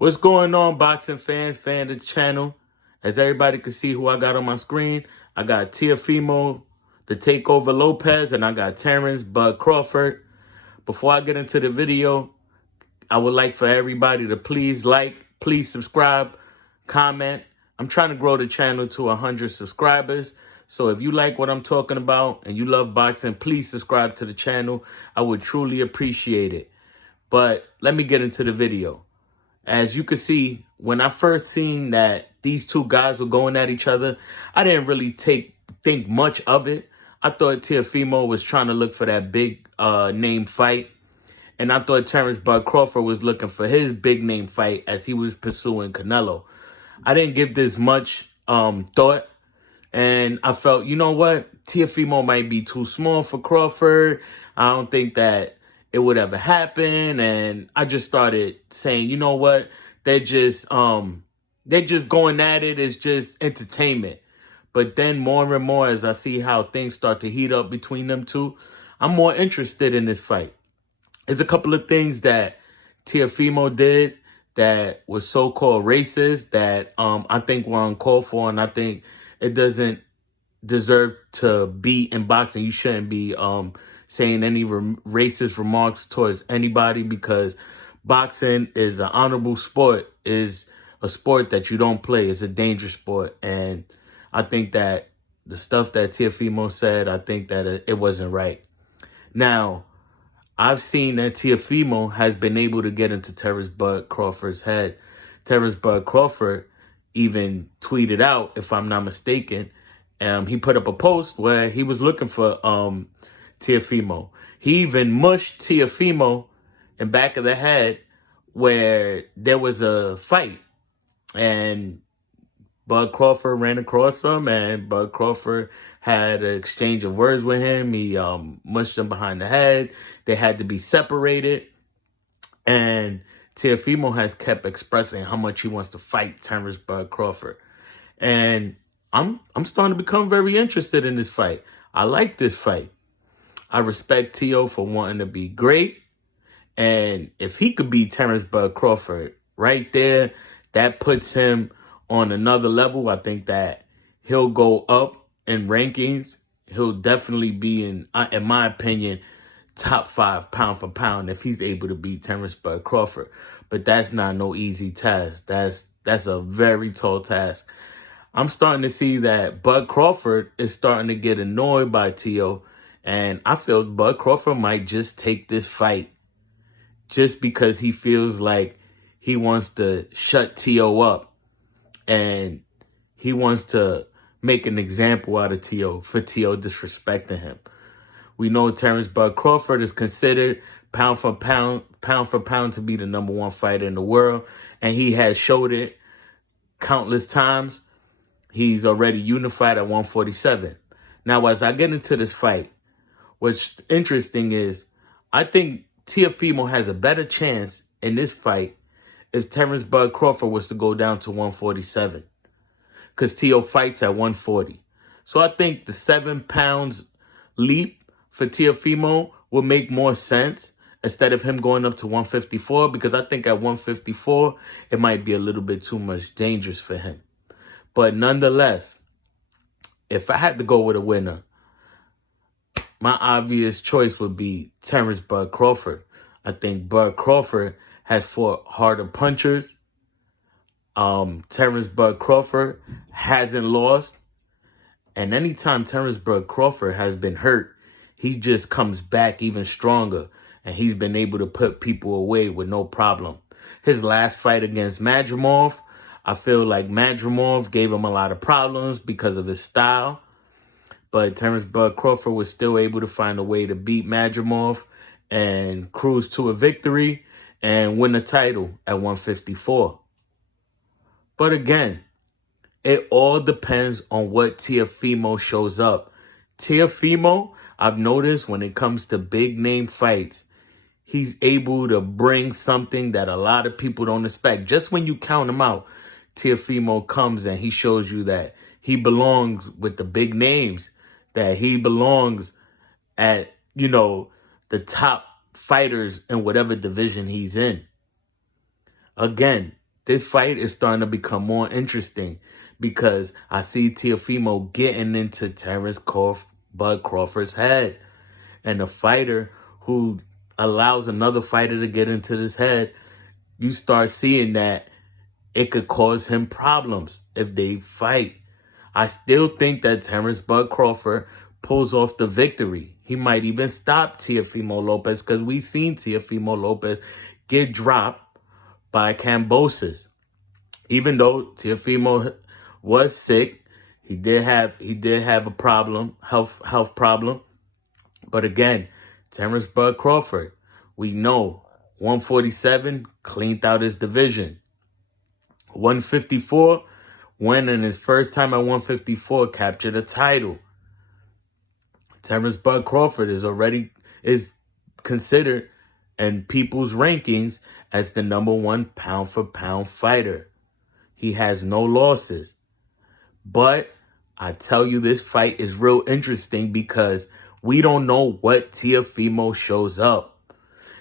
What's going on, boxing fans, fan of the channel? As everybody can see who I got on my screen, I got Teofimo, the takeover Lopez, and I got Terance, Crawford. Before I get into the video, I would like for everybody to please like, please subscribe, comment. I'm trying to grow the channel to 100 subscribers. So if you like what I'm talking about and you love boxing, please subscribe to the channel. I would truly appreciate it. But let me get into the video. As you can see, when I first seen that these two guys were going at each other, I didn't really think much of it. I thought Teofimo was trying to look for that big name fight. And I thought Terance Crawford was looking for his big name fight as he was pursuing Canelo. I didn't give this much thought. And I felt, you know what? Teofimo might be too small for Crawford. I don't think that it would ever happen. And I just started saying, you know what? They're just going at it. It's just entertainment. But then more and more, as I see how things start to heat up between them two, I'm more interested in this fight. There's a couple of things that Teofimo did that was so-called racist that I think were uncalled for, and I think it doesn't deserve to be in boxing. You shouldn't be saying any racist remarks towards anybody, because boxing is an honorable sport, is a sport that you don't play. It's a dangerous sport. And I think that the stuff that Teofimo said, I think that it wasn't right. Now, I've seen that Teofimo has been able to get into Terance Crawford's head. Terance Crawford even tweeted out, if I'm not mistaken, he put up a post where he was looking for Teofimo. He even mushed Teofimo in back of the head where there was a fight. And Bud Crawford ran across him, and Bud Crawford had an exchange of words with him. He mushed him behind the head. They had to be separated. And Teofimo has kept expressing how much he wants to fight Terance Crawford. And I'm starting to become very interested in this fight. I like this fight. I respect Teo for wanting to be great. And if he could beat Terance Crawford right there, that puts him on another level. I think that he'll go up in rankings. He'll definitely be in my opinion, top 5 pound for pound if he's able to beat Terance Crawford. But that's not no easy task. That's a very tall task. I'm starting to see that Bud Crawford is starting to get annoyed by Teo. And I feel Bud Crawford might just take this fight just because he feels like he wants to shut Teo up. And he wants to make an example out of Teo for Teo disrespecting him. We know Terance Crawford is considered pound for pound to be the #1 fighter in the world. And he has showed it countless times. He's already unified at 147. Now, as I get into this fight, what's interesting is I think Teofimo has a better chance in this fight if Terance Crawford was to go down to 147. Because Teo fights at 140. So I think the 7 pounds leap for Teofimo will make more sense instead of him going up to 154. Because I think at 154, it might be a little bit too much dangerous for him. But nonetheless, if I had to go with a winner, my obvious choice would be Terance Crawford. I think Bud Crawford has fought harder punchers. Terance Crawford hasn't lost. And anytime Terance Crawford has been hurt, he just comes back even stronger. And he's been able to put people away with no problem. His last fight against Madrimov, I feel like Madrimov gave him a lot of problems because of his style. But Terance Crawford was still able to find a way to beat Madrimov and cruise to a victory and win the title at 154. But again, it all depends on what Teofimo shows up. Teofimo, I've noticed when it comes to big name fights, he's able to bring something that a lot of people don't expect. Just when you count him out, Teofimo comes and he shows you that he belongs with the big names, that he belongs at, the top fighters in whatever division he's in. Again, this fight is starting to become more interesting because I see Teofimo getting into Bud Crawford's head. And a fighter who allows another fighter to get into his head, you start seeing that it could cause him problems if they fight. I still think that Terance Bud Crawford pulls off the victory. He might even stop Teofimo Lopez because we've seen Teofimo Lopez get dropped by Kambosos. Even though Teofimo was sick, he did have a problem, health problem. But again, Terance Bud Crawford, we know 147 cleaned out his division. 154, winning his first time at 154, captured a title. Terance Bud Crawford is considered in people's rankings as the #1 pound-for-pound fighter. He has no losses. But I tell you, this fight is real interesting because we don't know what Teofimo shows up.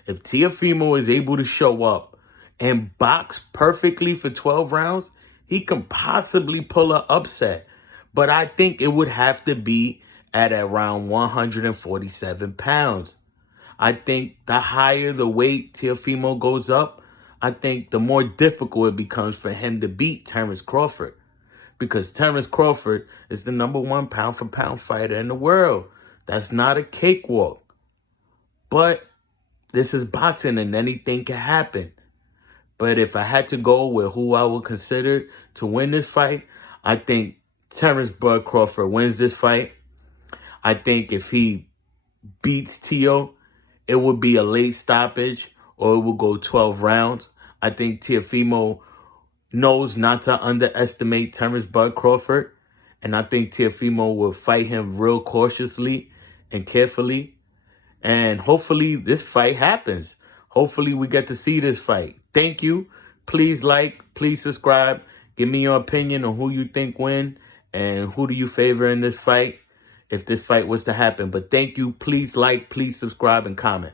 If Teofimo is able to show up and box perfectly for 12 rounds, he can possibly pull an upset. But I think it would have to be at around 147 pounds. I think the higher the weight Teofimo goes up, I think the more difficult it becomes for him to beat Terance Crawford. Because Terance Crawford is the #1 pound-for-pound fighter in the world. That's not a cakewalk. But this is boxing and anything can happen. But if I had to go with who I would consider to win this fight, I think Terance Bud Crawford wins this fight. I think if he beats Teo, it would be a late stoppage or it will go 12 rounds. I think Teofimo knows not to underestimate Terance Bud Crawford. And I think Teofimo will fight him real cautiously and carefully. And hopefully this fight happens. Hopefully we get to see this fight. Thank you. Please like, please subscribe. Give me your opinion on who you think win and who do you favor in this fight if this fight was to happen. But thank you. Please like, please subscribe and comment.